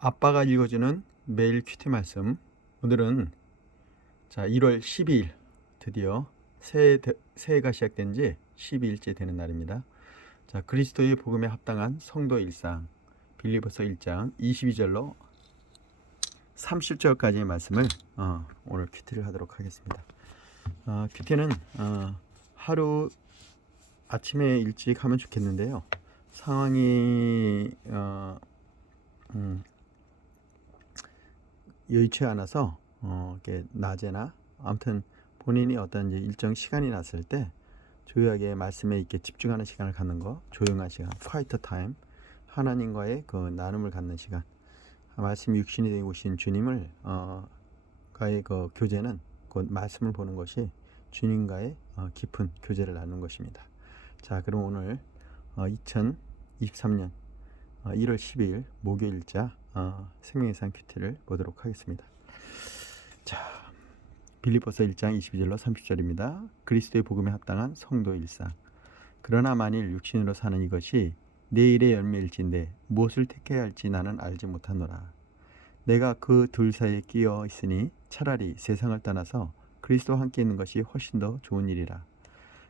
아빠가 읽어주는 매일 큐티 말씀. 오늘은 1월 12일 드디어 새해가 시작된 지 12일째 되는 날입니다. 그리스도의 복음에 합당한 성도 일상, 빌립보서 1장 22절로 30절까지의 말씀을 오늘 큐티를 하도록 하겠습니다. 큐티는 하루 아침에 일찍 하면 좋겠는데요. 상황이 여의치 않아서 이렇게 낮에나 아무튼 본인이 어떤 이제 일정 시간이 났을 때 조용하게 말씀에 있게 집중하는 시간을 갖는 거, 조용한 시간, quiet time, 하나님과의 그 나눔을 갖는 시간, 말씀 육신이 되고 오신 주님을 가의 그 교제는 곧 말씀을 보는 것이 주님과의 깊은 교제를 나누는 것입니다. 그럼 오늘 2023년 1월 12일 목요일자 생명의 산 큐티를 보도록 하겠습니다. 빌립보서 1장 22절로 30절입니다. 그리스도의 복음에 합당한 성도 일상. 그러나 만일 육신으로 사는 이것이 내일의 열매일진데 무엇을 택해야 할지 나는 알지 못하노라. 내가 그 둘 사이에 끼어 있으니 차라리 세상을 떠나서 그리스도와 함께 있는 것이 훨씬 더 좋은 일이라.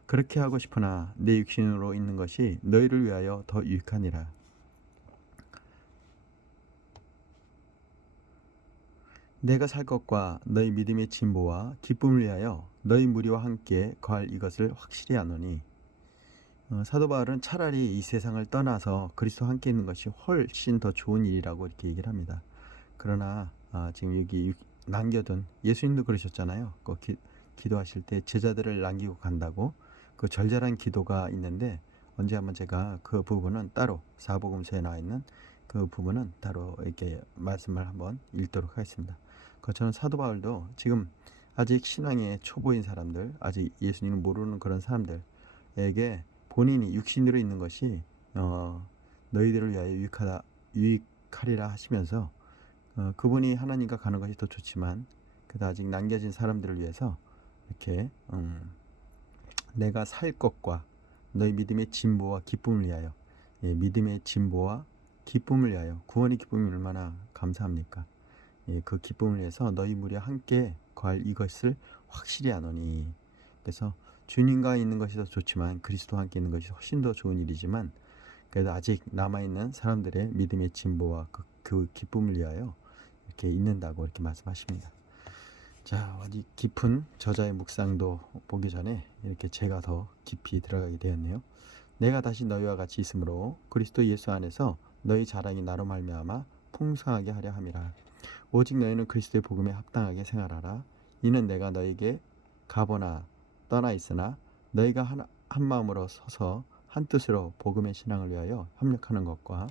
그렇게 하고 싶으나 내 육신으로 있는 것이 너희를 위하여 더 유익하니라. 내가 살 것과 너희 믿음의 진보와 기쁨을 위하여 너희 무리와 함께 거할 이것을 확실히 아노니. 사도 바울은 차라리 이 세상을 떠나서 그리스도와 함께 있는 것이 훨씬 더 좋은 일이라고 이렇게 얘기를 합니다. 그러나 지금 여기 남겨둔, 예수님도 그러셨잖아요. 기도하실 때 제자들을 남기고 간다고, 그 절절한 기도가 있는데 언제 한번 제가 그 부분은 따로 사복음서에 나와 있는 그 부분은 따로 이렇게 말씀을 한번 읽도록 하겠습니다. 저는 사도 바울도 지금 아직 신앙의 초보인 사람들, 아직 예수님을 모르는 그런 사람들에게 본인이 육신으로 있는 것이 너희들을 위하여 유익하리라 하시면서 그분이 하나님과 가는 것이 더 좋지만 그래도 아직 남겨진 사람들을 위해서 이렇게 내가 살 것과 너희 믿음의 진보와 기쁨을 위하여, 믿음의 진보와 기쁨을 위하여, 구원의 기쁨이 얼마나 감사합니까? 그 기쁨을 위해서 너희 무리와 함께 거할 이것을 확실히 아노니. 그래서 주님과 있는 것이 더 좋지만 그리스도와 함께 있는 것이 훨씬 더 좋은 일이지만 그래도 아직 남아있는 사람들의 믿음의 진보와 그 기쁨을 위하여 이렇게 있는다고 이렇게 말씀하십니다. 아직 깊은 저자의 묵상도 보기 전에 이렇게 제가 더 깊이 들어가게 되었네요. 내가 다시 너희와 같이 있으므로 그리스도 예수 안에서 너희 자랑이 나로 말미암아 풍성하게 하려 함이라. 오직 너희는 그리스도의 복음에 합당하게 생활하라. 이는 내가 너희에게 가보나 떠나 있으나 너희가 한 마음으로 서서 한 뜻으로 복음의 신앙을 위하여 협력하는 것과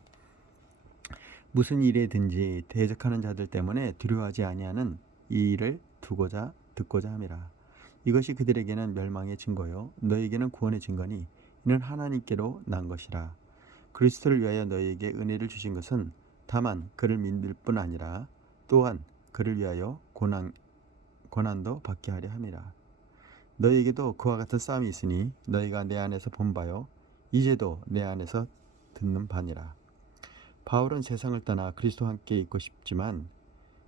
무슨 일에든지 대적하는 자들 때문에 두려워하지 아니하는 이 일을 듣고자 함이라. 이것이 그들에게는 멸망의 증거요 너희에게는 구원의 증거니 이는 하나님께로 난 것이라. 그리스도를 위하여 너희에게 은혜를 주신 것은 다만 그를 믿을 뿐 아니라 또한 그를 위하여 고난도 받게 하려 함이라. 너희에게도 그와 같은 싸움이 있으니 너희가 내 안에서 본 바요 이제도 내 안에서 듣는 바니라. 바울은 세상을 떠나 그리스도와 함께 있고 싶지만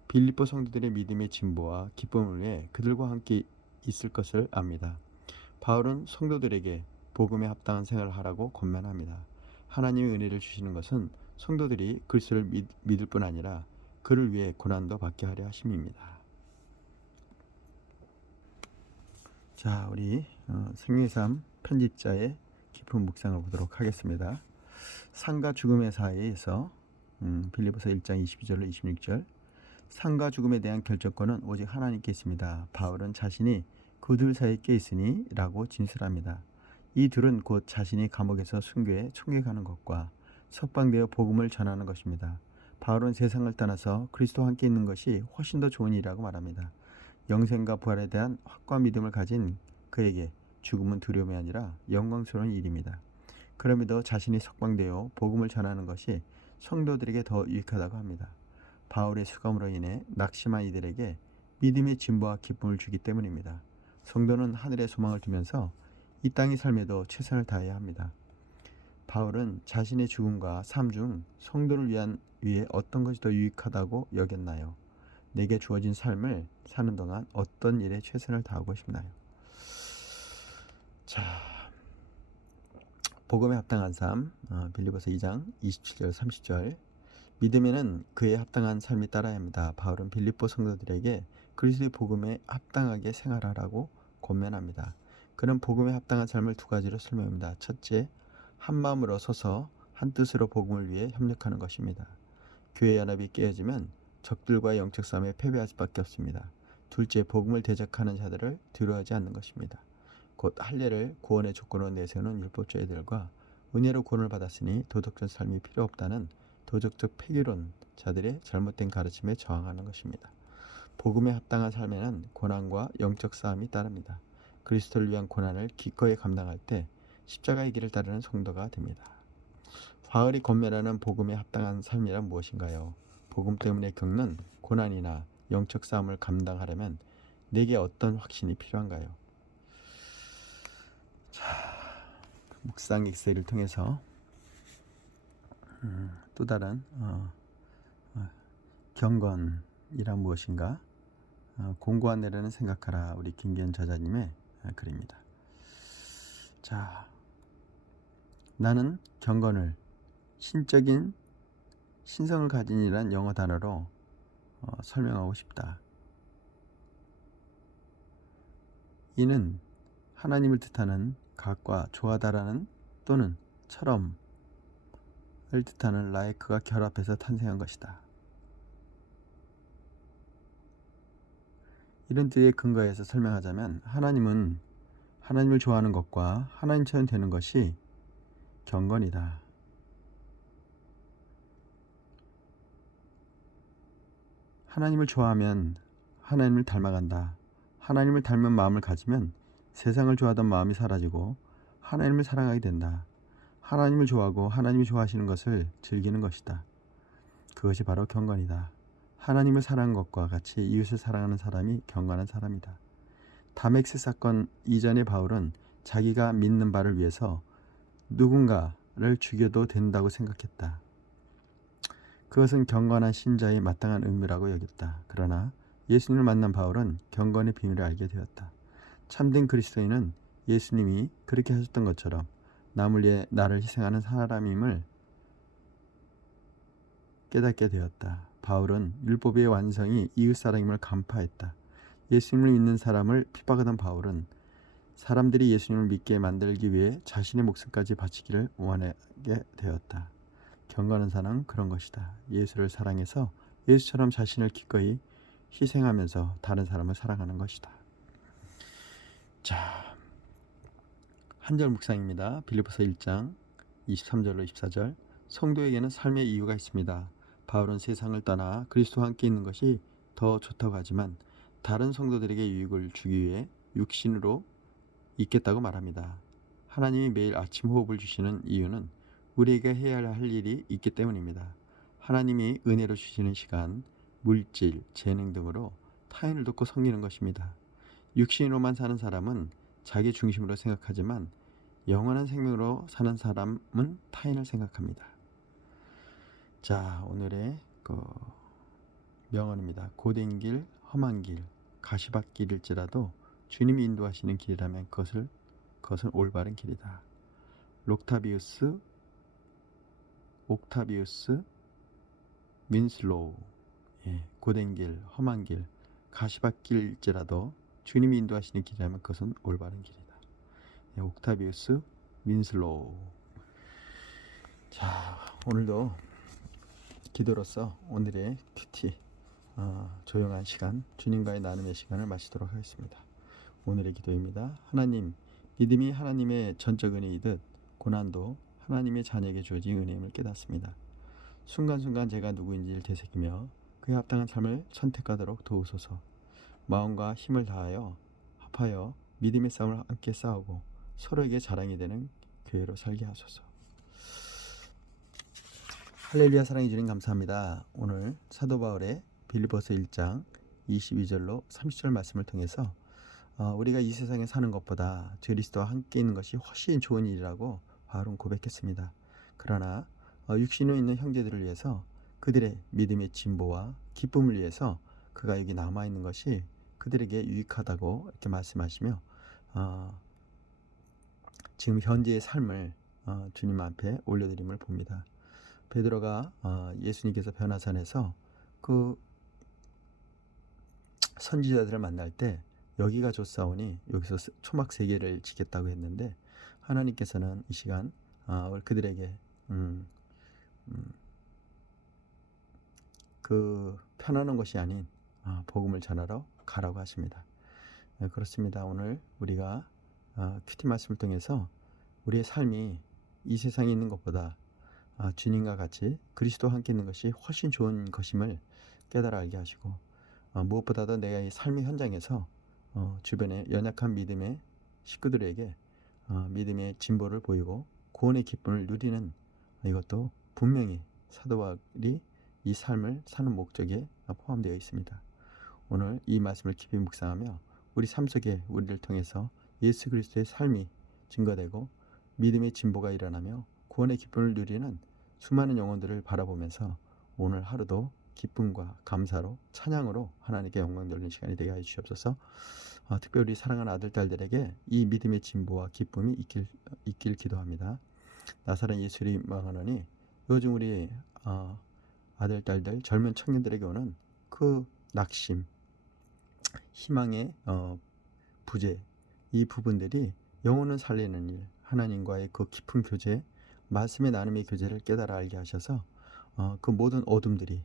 빌립보 성도들의 믿음의 진보와 기쁨을 위해 그들과 함께 있을 것을 압니다. 바울은 성도들에게 복음에 합당한 생활을 하라고 권면합니다. 하나님의 은혜를 주시는 것은 성도들이 그리스도를 믿을 뿐 아니라 그를 위해 고난도 받게 하려 하심입니다. 우리 생명의 삶 편집자의 깊은 묵상을 보도록 하겠습니다. 삶과 죽음의 사이에서 빌립보서 1장 22절로 26절. 삶과 죽음에 대한 결정권은 오직 하나님께 있습니다. 바울은 자신이 그 둘 사이에 껴 있으니 라고 진술합니다. 이 둘은 곧 자신이 감옥에서 순교해 천국에 가는 것과 석방되어 복음을 전하는 것입니다. 바울은 세상을 떠나서 그리스도와 함께 있는 것이 훨씬 더 좋은 일이라고 말합니다. 영생과 부활에 대한 확고한 믿음을 가진 그에게 죽음은 두려움이 아니라 영광스러운 일입니다. 그럼에도 자신이 석방되어 복음을 전하는 것이 성도들에게 더 유익하다고 합니다. 바울의 수감으로 인해 낙심한 이들에게 믿음의 진보와 기쁨을 주기 때문입니다. 성도는 하늘의 소망을 두면서 이 땅의 삶에도 최선을 다해야 합니다. 바울은 자신의 죽음과 삶 중 성도를 위해 어떤 것이 더 유익하다고 여겼나요? 내게 주어진 삶을 사는 동안 어떤 일에 최선을 다하고 싶나요? 자, 복음에 합당한 삶, 빌립보서 2장 27절 30절. 믿음에는 그에 합당한 삶이 따라야 합니다. 바울은 빌립보 성도들에게 그리스도의 복음에 합당하게 생활하라고 권면합니다. 그는 복음에 합당한 삶을 두 가지로 설명합니다. 첫째, 한 마음으로 서서 한 뜻으로 복음을 위해 협력하는 것입니다. 교회 연합이 깨어지면 적들과 영적 싸움에 패배할 수밖에 없습니다. 둘째, 복음을 대적하는 자들을 두려워하지 않는 것입니다. 곧 할례를 구원의 조건으로 내세우는 율법주의들과 은혜로 구원을 받았으니 도덕적 삶이 필요 없다는 도덕적 폐기론 자들의 잘못된 가르침에 저항하는 것입니다. 복음에 합당한 삶에는 고난과 영적 싸움이 따릅니다. 그리스도를 위한 고난을 기꺼이 감당할 때 십자가의 길을 따르는 성도가 됩니다. 바울이 권면하는 복음에 합당한 삶이란 무엇인가요? 복음 때문에 겪는 고난이나 영적 싸움을 감당하려면 내게 어떤 확신이 필요한가요? 자, 묵상 엑셀을 통해서 또 다른 경건이란 무엇인가? 공고한 내려는 생각하라. 우리 김기현 저자님의 글입니다. 자, 나는 경건을 신적인 신성을 가진 이란 영어 단어로 설명하고 싶다. 이는 하나님을 뜻하는 각과 좋아하다라는 또는 처럼을 뜻하는 like가 결합해서 탄생한 것이다. 이런 뜻에 근거해서 설명하자면 하나님은 하나님을 좋아하는 것과 하나님처럼 되는 것이 경건이다. 하나님을 좋아하면 하나님을 닮아간다. 하나님을 닮은 마음을 가지면 세상을 좋아하던 마음이 사라지고 하나님을 사랑하게 된다. 하나님을 좋아하고 하나님이 좋아하시는 것을 즐기는 것이다. 그것이 바로 경건이다. 하나님을 사랑하는 것과 같이 이웃을 사랑하는 사람이 경건한 사람이다. 다맥스 사건 이전의 바울은 자기가 믿는 바를 위해서 누군가를 죽여도 된다고 생각했다. 그것은 경건한 신자의 마땅한 의무라고 여겼다. 그러나 예수님을 만난 바울은 경건의 비밀을 알게 되었다. 참된 그리스도인은 예수님이 그렇게 하셨던 것처럼 남을 위해 나를 희생하는 사람임을 깨닫게 되었다. 바울은 율법의 완성이 이웃사랑임을 간파했다. 예수님을 믿는 사람을 핍박하던 바울은 사람들이 예수님을 믿게 만들기 위해 자신의 목숨까지 바치기를 원하게 되었다. 경건한 사람은 그런 것이다. 예수를 사랑해서 예수처럼 자신을 기꺼이 희생하면서 다른 사람을 사랑하는 것이다. 자, 한절 묵상입니다. 빌립보서 1장 23절로 24절. 성도에게는 삶의 이유가 있습니다. 바울은 세상을 떠나 그리스도와 함께 있는 것이 더 좋다고 하지만 다른 성도들에게 유익을 주기 위해 육신으로 있겠다고 말합니다. 하나님이 매일 아침 호흡을 주시는 이유는 우리에게 해야 할 일이 있기 때문입니다. 하나님이 은혜로 주시는 시간, 물질, 재능 등으로 타인을 돕고 섬기는 것입니다. 육신으로만 사는 사람은 자기 중심으로 생각하지만 영원한 생명으로 사는 사람은 타인을 생각합니다. 자, 오늘의 명언입니다. 고된 길, 험한 길, 가시밭길일지라도 주님이 인도하시는 길이라면 그것은 올바른 길이다. 옥타비우스 윈슬로우. 고된 길, 험한 길, 가시밭길일지라도 주님이 인도하시는 길이라면 그것은 올바른 길이다. 옥타비우스 윈슬로우. 자, 오늘도 기도로서 오늘의 큐티 조용한 시간, 주님과의 나눔의 시간을 마치도록 하겠습니다. 오늘의 기도입니다. 하나님, 믿음이 하나님의 전적 은혜이듯 고난도 하나님의 자녀에게 주어진 은혜임을 깨닫습니다. 순간순간 제가 누구인지를 되새기며 그에 합당한 삶을 선택하도록 도우소서. 마음과 힘을 다하여 합하여 믿음의 싸움을 함께 싸우고 서로에게 자랑이 되는 교회로 살게 하소서. 할렐루야. 사랑해 주님 감사합니다. 오늘 사도 바울의 빌립보서 1장 22절로 30절 말씀을 통해서 우리가 이 세상에 사는 것보다 그리스도와 함께 있는 것이 훨씬 좋은 일이라고 바울은 고백했습니다. 그러나 육신에 있는 형제들을 위해서 그들의 믿음의 진보와 기쁨을 위해서 그가 여기 남아 있는 것이 그들에게 유익하다고 이렇게 말씀하시며 지금 현재의 삶을 주님 앞에 올려드림을 봅니다. 베드로가 예수님께서 변화산에서 그 선지자들을 만날 때 여기가 좋사오니 여기서 초막 3개를 지겠다고 했는데 하나님께서는 이 시간 그들에게 그 편안한 것이 아닌 복음을 전하러 가라고 하십니다. 그렇습니다. 오늘 우리가 큐티 말씀을 통해서 우리의 삶이 이 세상에 있는 것보다 주님과 같이 그리스도와 함께 있는 것이 훨씬 좋은 것임을 깨달아 알게 하시고 무엇보다도 내가 이 삶의 현장에서 주변에 연약한 믿음의 식구들에게 믿음의 진보를 보이고 구원의 기쁨을 누리는 이것도 분명히 사도 바울이 이 삶을 사는 목적에 포함되어 있습니다. 오늘 이 말씀을 깊이 묵상하며 우리 삶 속에 우리를 통해서 예수 그리스도의 삶이 증거되고 믿음의 진보가 일어나며 구원의 기쁨을 누리는 수많은 영혼들을 바라보면서 오늘 하루도 기쁨과 감사로 찬양으로 하나님께 영광 돌리는 시간이 되게 하여 주시옵소서. 특별히 사랑하는 아들 딸들에게 이 믿음의 진보와 기쁨이 있길 기도합니다. 나사렛 예수를 망하노니 요즘 우리 아들 딸들 젊은 청년들에게 오는 그 낙심, 희망의 부재, 이 부분들이 영혼을 살리는 일, 하나님과의 그 깊은 교제, 말씀의 나눔의 교제를 깨달아 알게 하셔서 그 모든 어둠들이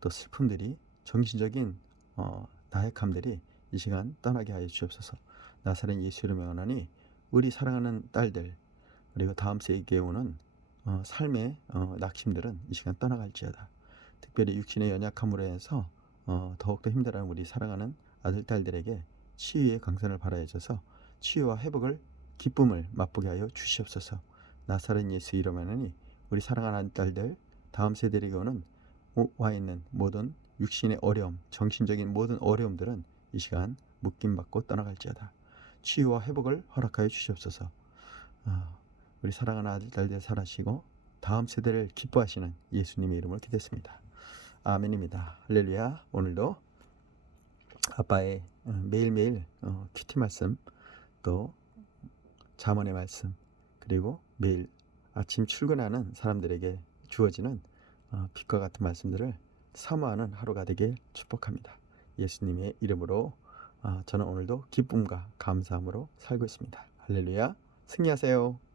또 슬픔들이 정신적인 나약함들이 이 시간 떠나게 하여 주옵소서. 나사렛 예수를 명하노니 우리 사랑하는 딸들 그리고 다음 세기에 오는 삶의 낙심들은 이 시간 떠나갈지어다. 특별히 육신의 연약함으로 해서 더욱더 힘들어하는 우리 사랑하는 아들 딸들에게 치유의 강선을 바라해 줘서 치유와 회복을 기쁨을 맛보게 하여 주시옵소서. 나사렛 예수 이름하노니 우리 사랑하는 아들 딸들 다음 세대에게 오는 와 있는 모든 육신의 어려움, 정신적인 모든 어려움들은 이 시간 묶임받고 떠나갈지어다. 치유와 회복을 허락하여 주시옵소서. 우리 사랑하는 아들 딸들 살아시고 다음 세대를 기뻐하시는 예수님의 이름으로 기도했습니다. 아멘입니다. 할렐루야. 오늘도 아빠의 매일매일 큐티 말씀 또 잠언의 말씀 그리고 매일 아침 출근하는 사람들에게 주어지는 빛과 같은 말씀들을 사모하는 하루가 되길 축복합니다. 예수님의 이름으로 저는 오늘도 기쁨과 감사함으로 살고 있습니다. 할렐루야. 승리하세요.